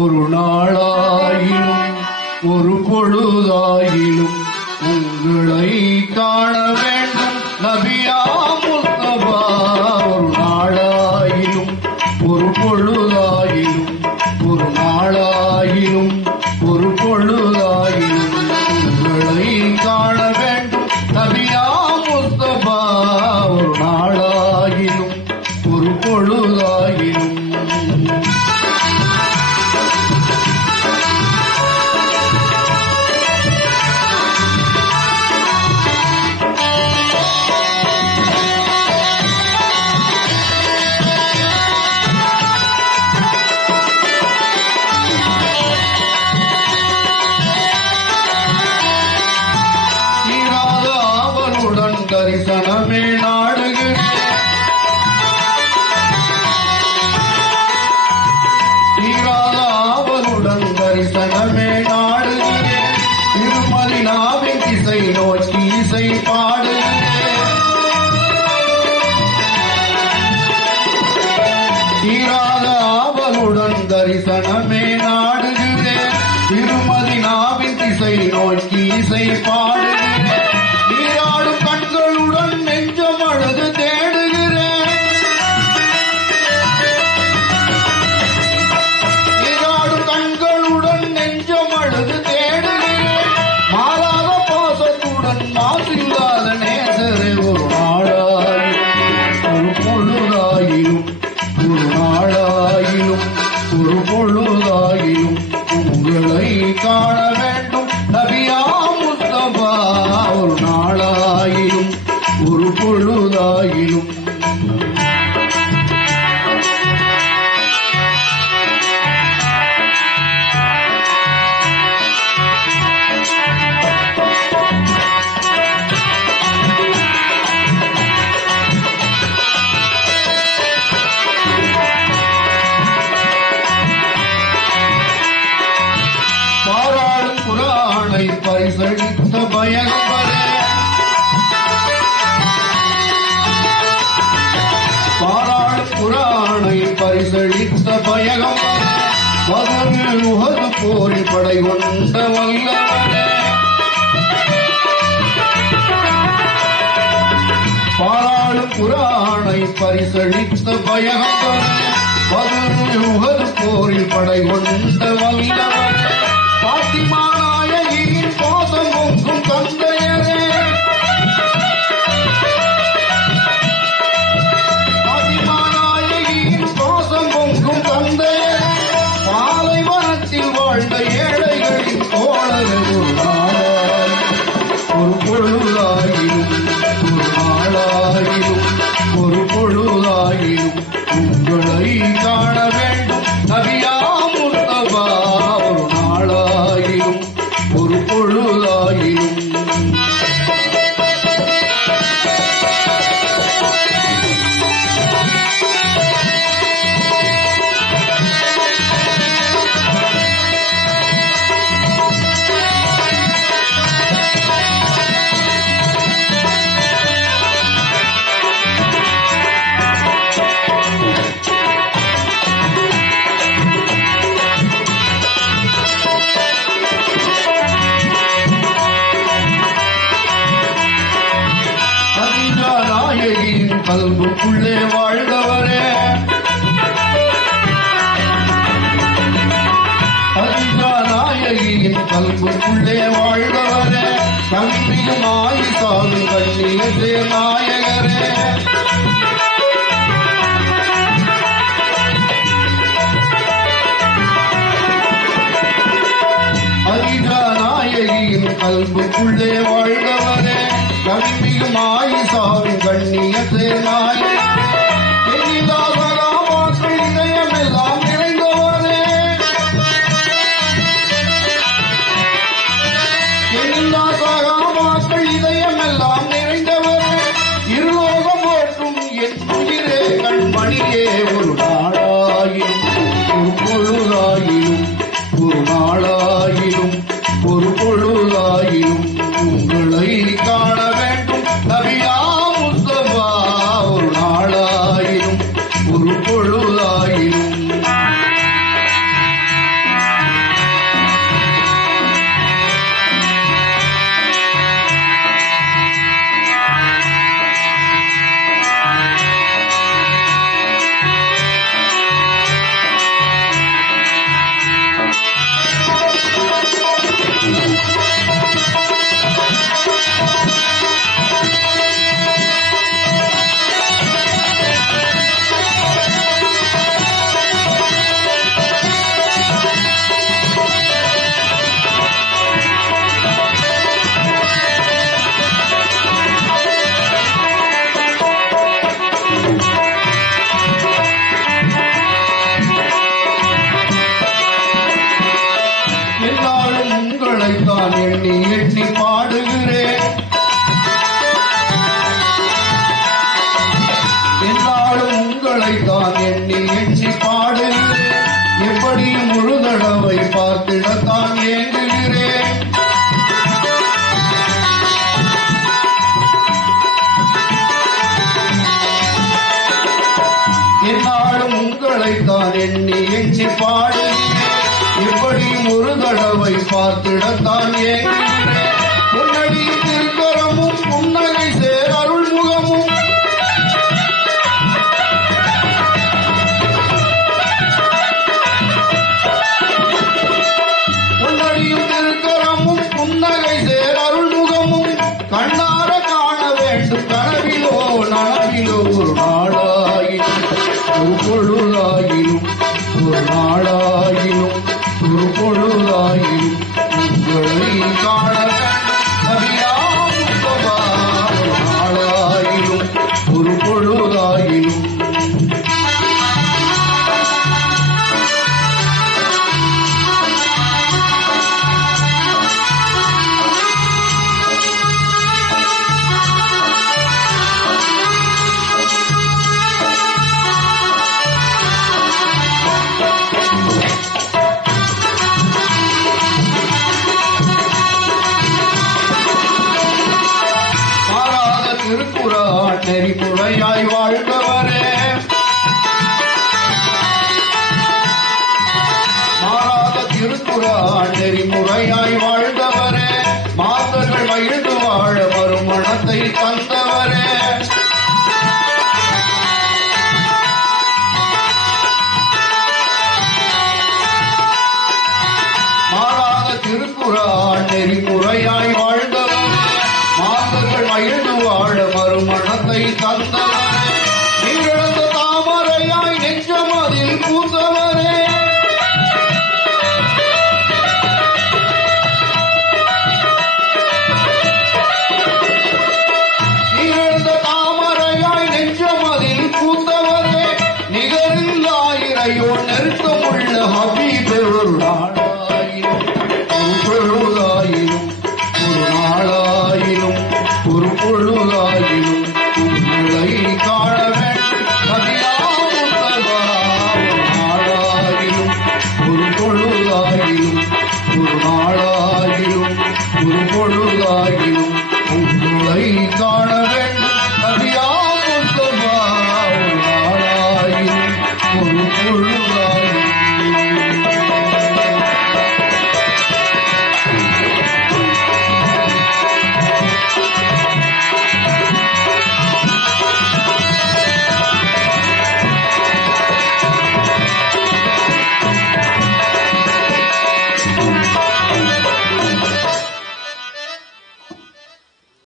ஒரு நாளாயிலும் ஒரு பொழுதாயிலும் உங்களை காண வேண்டும் நபியா முஸ்தபா. ஒரு நாளாயிலும் ஒரு பொழுதாயிலும் ஒரு நாளாயிலும் ஒரு பொழுதாயிலும் உங்களை காண வேண்டும் நபியா முஸ்தபா. ஒரு நாளாயிலும் ஒரு பொழுதாயிலும் தரிசனமே நாடுகிறேன், தீராத ஆவலுடன் தரிசனமே நாடுகிறேன். திருமதி நாவின் திசை நோக்கி இசை பாடுகிறேன். தீராத ஆவலுடன் தரிசனமே நாடுகிறேன். திருமதி நாவின் திசை நோக்கி இசை பாடுகிறேன். நீராடும் கண்களுடன் நெஞ்சம் அழுது தேடுகிறேன். நீராடும் கண்களுடன் நெஞ்சம் அழுது தேடுகிறேன். மாறாத பாசத்துடன் மாசில்லாத நேசரே. ஒரு நாளாயிலும் ஒரு பொழுதாயிலும் ஒரு நாளாயிலும் ஒரு பொழுதாயிலும் உங்களை காண வேண்டும் நபியா முஸ்தபா. ஒரு நாளாயிலும் ஒரு பொழுதாயிலும் பாராளும் குரானை பரிசளித்த பயகம்பரே. பாராளும் குரானை பரிசளித்த பயகம்பரே. பதவில் உகது போரில் படை கொண்ட வல்லவனே. பாராளும் குரானை பரிசளித்த பயகம்பரே. பதவில் உகது போரில் படை கொண்ட வல்லவனே. பாத்திமா நாயகியின் பாசம் பொங்கும் தந்தையரே. பாத்திமா நாயகியின் பாசம் பொங்கும் தந்தையரே. பாலைவனத்தில் வாழ்ந்த ஏழைகளின் தோழரே. ஒரு நாளாயிலும் ஒரு பொழுதாயிலும் ஒரு நாளாயிலும் ஒரு பொழுதாயிலும் உங்களை காண வேண்டும் நபியா முஸ்தபா. ஒரு நாளாயிலும் ஒரு பொழுதாயிலும் நாயகியின் கல்புக்குள்ளே வாழ்ந்தவரே. ஹதீஜா நாயகியின் கல்புக்குள்ளே வாழ்ந்தவரே. கம்பியும் ஆயிஷாவின் கண்ணியத்தே நாயகரே. ஹதீஜா நாயகியின் கல்புக்குள்ளே வாழ்ந்தவரே. கம்பியும் ஆயிஷாவின் கண்ணியத்தே நாயகரே. இதயமெல்லாம் நிறைந்தவரே. எல்லா சகாபாக்கள் இதயமெல்லாம் நிறைந்தவரே. இருலோகம் போற்றும் என் உயிரே கண்மணியே. ஒரு நாளாயிலும் ஒரு பொழுதாயிலும் ஒரு நாளாயிலும் ஒரு பொழுதாயிலும் உங்களை காண வேண்டும் நபியா முஸ்தபா. ஒரு எண்ணி பாடுகிறேன். இப்படியும் ஒரு தடவை பார்த்திடத்தான் ஏங்குகிறேன். பொன்னடி திருக்கரமும் புன்னகை சேர் அருள்முகமும் பொன்னடியும் திருக்கரமும் புன்னகை சேர் அருள்முகமும் கண்ணார காண வேண்டும். கனவிலோ நனவிலோ ஒரு நாளாயினும் ஒரு பொழுதாயினும் ஒரு நாளாயினும் ஒரு பொழுதாயினும் உங்களை காண அறியாமுகமா ஒரு நாளாயினும் ஒரு பொழுதாயினும். திருக்குறான் நெறிமுறையாய் வாழ்ந்தவரே, மாறாத திருக்குறான் நெறிமுறையாய் வாழ்ந்தவரே, மாந்தர்கள் மகிழ்ந்து வாழ மறுமணத்தை தந்தவரே, மாறாத திருக்குறான் நெறிமுறையாய் வாழ்ந்தவரே, மாந்தர்கள் மகிழ்ந்து வாழ மறுமணத்தை தந்த